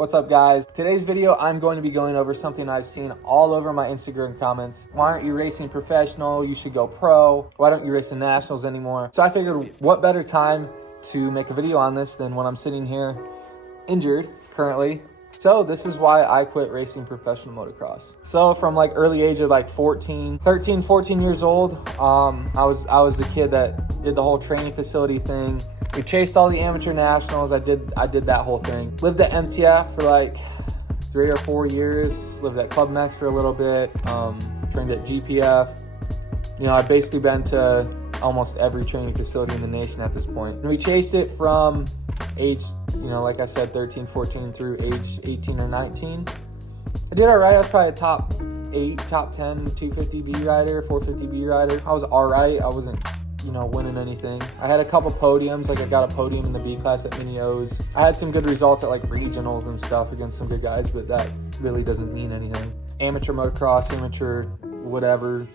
What's up, guys? Today's video, I'm going to be going over something I've seen all over my Instagram comments. Why aren't you racing professional? You should go pro. Why don't you race in nationals anymore? So I figured, what better time to make a video on this than when I'm sitting here injured currently. So this is why I quit racing professional motocross. So from like early age of like 13, 14 years old, I was the kid that did the whole training facility thing. We chased all the amateur nationals. I did that whole thing. Lived at MTF for like 3 or 4 years. Lived at Club Mex for a little bit. Trained at GPF. You know, I've basically been to almost every training facility in the nation at this point. And we chased it from age, you know, like I said, 13, 14 through age 18 or 19. I did all right. I was probably a top 8, top 10 250B rider, 450B rider. I was all right. I wasn't, you know, winning anything. I had a couple podiums. Like I got a podium in the B class at Mini O's. I had some good results at like regionals and stuff against some good guys, but that really doesn't mean anything. Amateur motocross, amateur whatever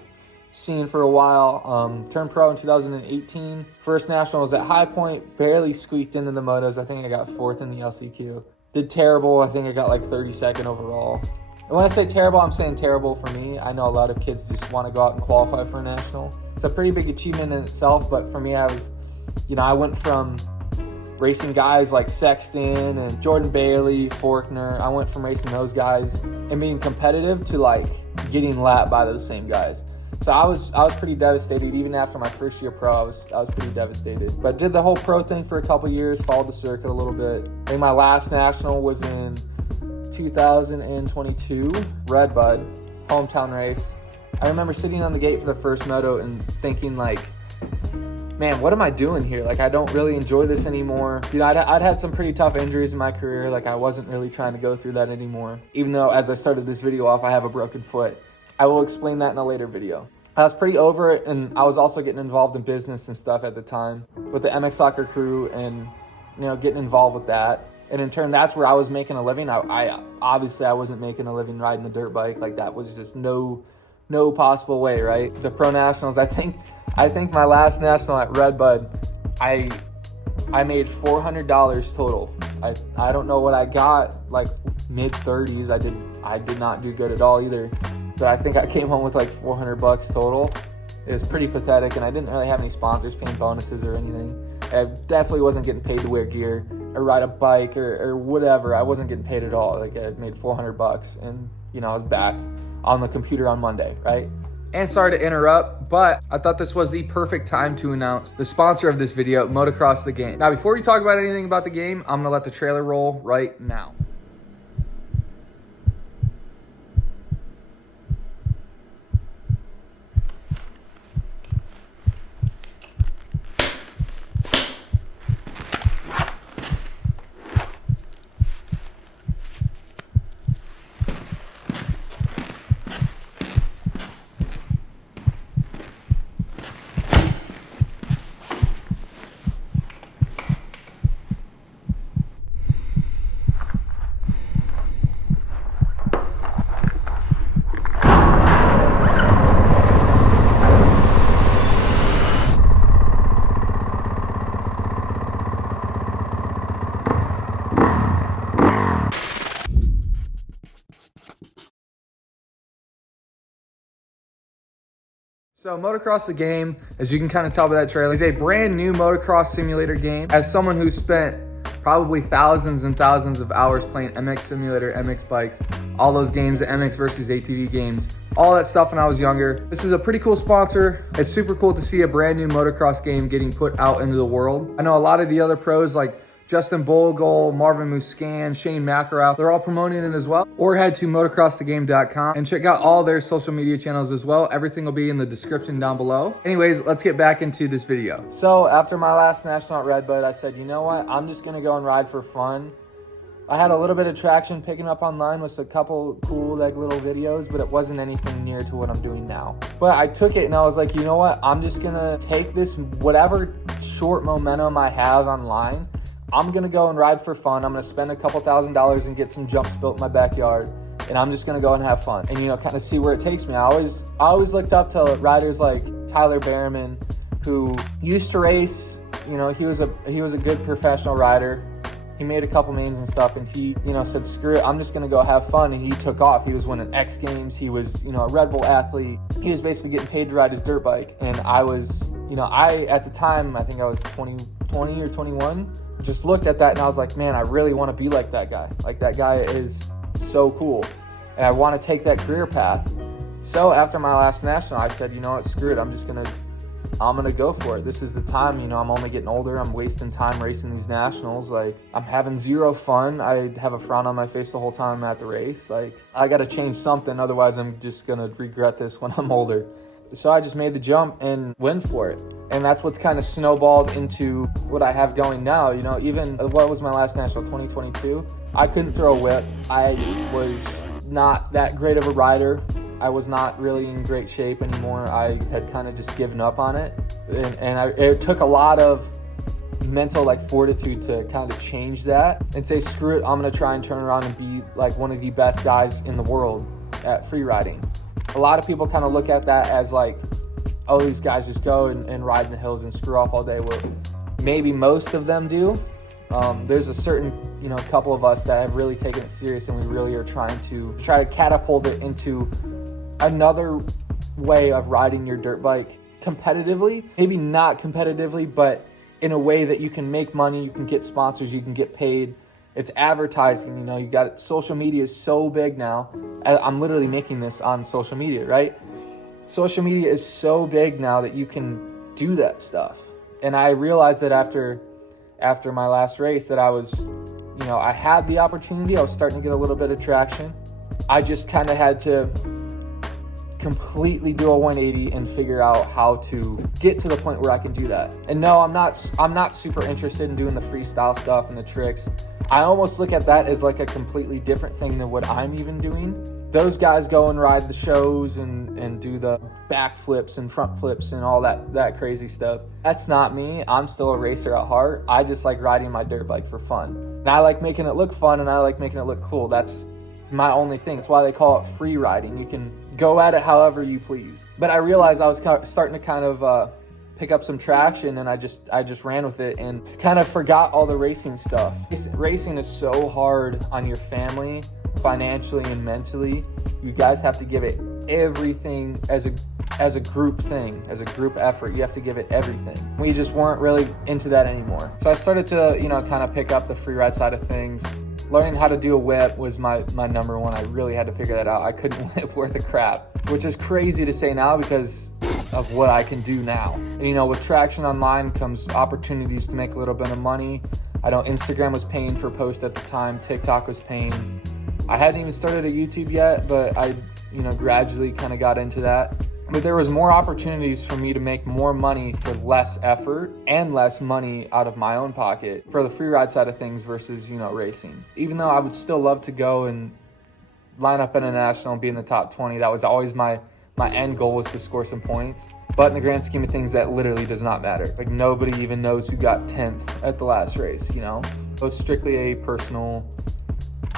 scene for a while. Turned pro in 2018. First nationals at High Point, barely squeaked into the motos. I think I got 4th in the LCQ. Did terrible. I think I got like 32nd overall. And when I say terrible, I'm saying terrible for me. I know a lot of kids just want to go out and qualify for a national. It's a pretty big achievement in itself, but for me, I was, you know, I went from racing guys like Sexton and Jordan Bailey, Forkner. I went from racing those guys and being competitive to like getting lapped by those same guys. So I was pretty devastated. Even after my first year pro, I was pretty devastated. But did the whole pro thing for a couple years, followed the circuit a little bit. I think my last national was in 2022, Redbud, hometown race. I remember sitting on the gate for the first moto and thinking like, man, what am I doing here? Like, I don't really enjoy this anymore. You know, I'd had some pretty tough injuries in my career. Like, I wasn't really trying to go through that anymore. Even though, as I started this video off, I have a broken foot. I will explain that in a later video. I was pretty over it, and I was also getting involved in business and stuff at the time with the MX Soccer crew and, you know, getting involved with that. And in turn, that's where I was making a living. I obviously wasn't making a living riding a dirt bike. Like, that was just no possible way, right? The pro nationals, I think my last national at Redbud, I made $400 total. I don't know what I got, like mid 30s. I did not do good at all either. But I think I came home with like $400 total. It was pretty pathetic, and I didn't really have any sponsors paying bonuses or anything. I definitely wasn't getting paid to wear gear or ride a bike or whatever. I wasn't getting paid at all. Like, I made $400, and you know, I was back on the computer on Monday, right? And sorry to interrupt, but I thought this was the perfect time to announce the sponsor of this video, Motocross The Game. Now, before we talk about anything about the game, I'm gonna let the trailer roll right now. So Motocross The Game, as you can kind of tell by that trailer, is a brand new motocross simulator game. As someone who spent probably thousands and thousands of hours playing MX Simulator, MX Bikes, all those games, the MX versus ATV games, all that stuff when I was younger. This is a pretty cool sponsor. It's super cool to see a brand new motocross game getting put out into the world. I know a lot of the other pros like Justin Bogle, Marvin Muscan, Shane McElrath, they're all promoting it as well. Or head to motocrossthegame.com and check out all their social media channels as well. Everything will be in the description down below. Anyways, let's get back into this video. So after my last national at Redbud, I said, you know what? I'm just gonna go and ride for fun. I had a little bit of traction picking up online with a couple cool like little videos, but it wasn't anything near to what I'm doing now. But I took it and I was like, you know what? I'm just gonna take this, whatever short momentum I have online, I'm gonna go and ride for fun. I'm gonna spend a couple $1,000s and get some jumps built in my backyard, and I'm just gonna go and have fun and, you know, kind of see where it takes me. I always looked up to riders like Tyler Behrman, who used to race. You know, he was a good professional rider. He made a couple mains and stuff, and he, said, screw it, I'm just going to go have fun. And he took off. He was winning X Games. He was, a Red Bull athlete. He was basically getting paid to ride his dirt bike. And I was, at the time, I think I was 20 or 21, just looked at that and I was like, man, I really want to be like that guy. Like, that guy is so cool. And I want to take that career path. So after my last national, I said, you know what, screw it. I'm going to go for it. This is the time. I'm only getting older. I'm wasting time racing these nationals. Like, I'm having zero fun. I have a frown on my face the whole time I'm at the race. Like, I got to change something. Otherwise, I'm just going to regret this when I'm older. So I just made the jump and went for it. And that's what's kind of snowballed into what I have going now. Even what was my last national, 2022? I couldn't throw a whip. I was not that great of a rider. I was not really in great shape anymore. I had kind of just given up on it. It took a lot of mental fortitude to kind of change that and say, screw it, I'm going to try and turn around and be like one of the best guys in the world at free riding. A lot of people kind of look at that as like, oh, these guys just go and ride in the hills and screw off all day. Well, maybe most of them do. There's a certain, couple of us that have really taken it serious, and we really are trying to catapult it into another way of riding your dirt bike competitively. Maybe not competitively, but in a way that you can make money, you can get sponsors, you can get paid. It's advertising, you got social media is so big now. I'm literally making this on social media, right? Social media is so big now that you can do that stuff. And I realized that after my last race that I was, I had the opportunity. I was starting to get a little bit of traction. I just kind of had to completely do a 180 and figure out how to get to the point where I can do that. And no, I'm not super interested in doing the freestyle stuff and the tricks. I almost look at that as like a completely different thing than what I'm even doing. Those guys go and ride the shows and do the back flips and front flips and all that crazy stuff. That's not me. I'm still a racer at heart. I just like riding my dirt bike for fun. And I like making it look fun, and I like making it look cool. That's my only thing. That's why they call it free riding. You can go at it however you please. But I realized I was starting to kind of pick up some traction, and I just ran with it and kind of forgot all the racing stuff. Racing is so hard on your family, financially and mentally. You guys have to give it everything as a group thing, as a group effort. You have to give it everything. We just weren't really into that anymore. So I started to, kind of pick up the free ride side of things. Learning how to do a whip was my number one. I really had to figure that out. I couldn't whip worth a crap, which is crazy to say now because of what I can do now. And, with traction online comes opportunities to make a little bit of money. I know Instagram was paying for posts at the time. TikTok was paying. I hadn't even started a YouTube yet, but I, gradually kind of got into that. But there was more opportunities for me to make more money for less effort and less money out of my own pocket for the free ride side of things versus, racing. Even though I would still love to go and line up in a national and be in the top 20, that was always my end goal, was to score some points. But in the grand scheme of things, that literally does not matter. Like, nobody even knows who got 10th at the last race, It was strictly a personal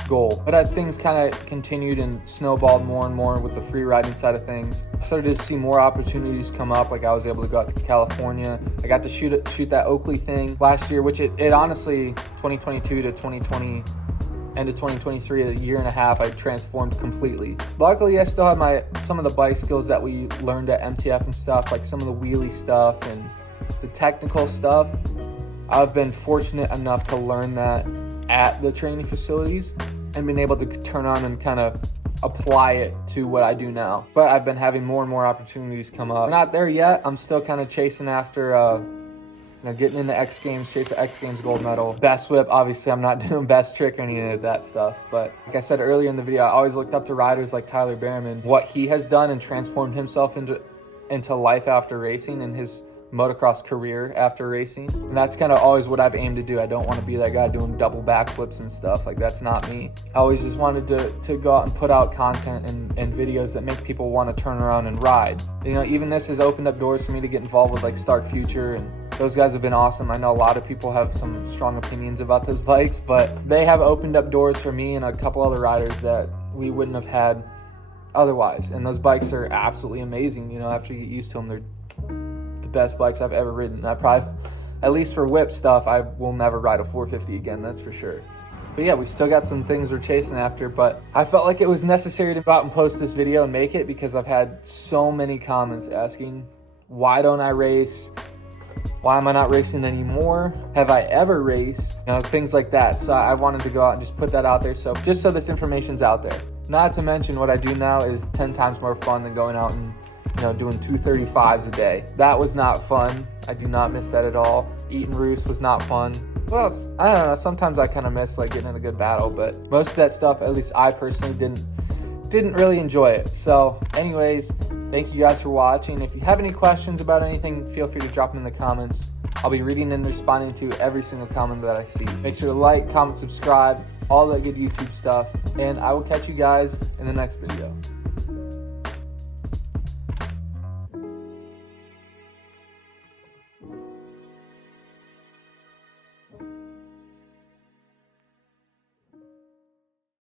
goal. But as things kind of continued and snowballed more and more with the free riding side of things, I started to see more opportunities come up. Like, I was able to go out to California. I got to shoot that Oakley thing last year, which it honestly, 2022 to 2020, end of 2023, a year and a half, I transformed completely. Luckily, I still have some of the bike skills that we learned at MTF and stuff, like some of the wheelie stuff and the technical stuff. I've been fortunate enough to learn that at the training facilities and been able to turn on and kind of apply it to what I do now. But I've been having more and more opportunities come up. I'm not there yet. I'm still kind of chasing after getting into X Games, chase the X Games gold medal. Best whip, obviously I'm not doing best trick or any of that stuff. But like I said earlier in the video, I always looked up to riders like Tyler Behrman, what he has done and transformed himself into life after racing and his motocross career after racing. And that's kind of always what I've aimed to do. I don't want to be that guy doing double backflips and stuff. Like, that's not me. I always just wanted to go out and put out content and videos that make people want to turn around and ride. Even this has opened up doors for me to get involved with like Stark Future, and those guys have been awesome. I know a lot of people have some strong opinions about those bikes, but they have opened up doors for me and a couple other riders that we wouldn't have had otherwise. And those bikes are absolutely amazing. After you get used to them, they're the best bikes I've ever ridden. I at least for whip stuff, I will never ride a 450 again, that's for sure. But yeah, we still got some things we're chasing after, but I felt like it was necessary to go out and post this video and make it because I've had so many comments asking, why don't I race? Why am I not racing anymore? Have I ever raced? You know, things like that. So I wanted to go out and just put that out there. So just so this information's out there. Not to mention what I do now is 10 times more fun than going out and, you know, doing 235s a day. That was not fun. I do not miss that at all. Eating roost was not fun. Well, I don't know. Sometimes I kind of miss like getting in a good battle, but most of that stuff, at least I personally didn't really enjoy it. So anyways, thank you guys for watching. If you have any questions about anything, feel free to drop them in the comments. I'll be reading and responding to every single comment that I see. Make sure to like, comment, subscribe, all that good YouTube stuff, and I will catch you guys in the next video.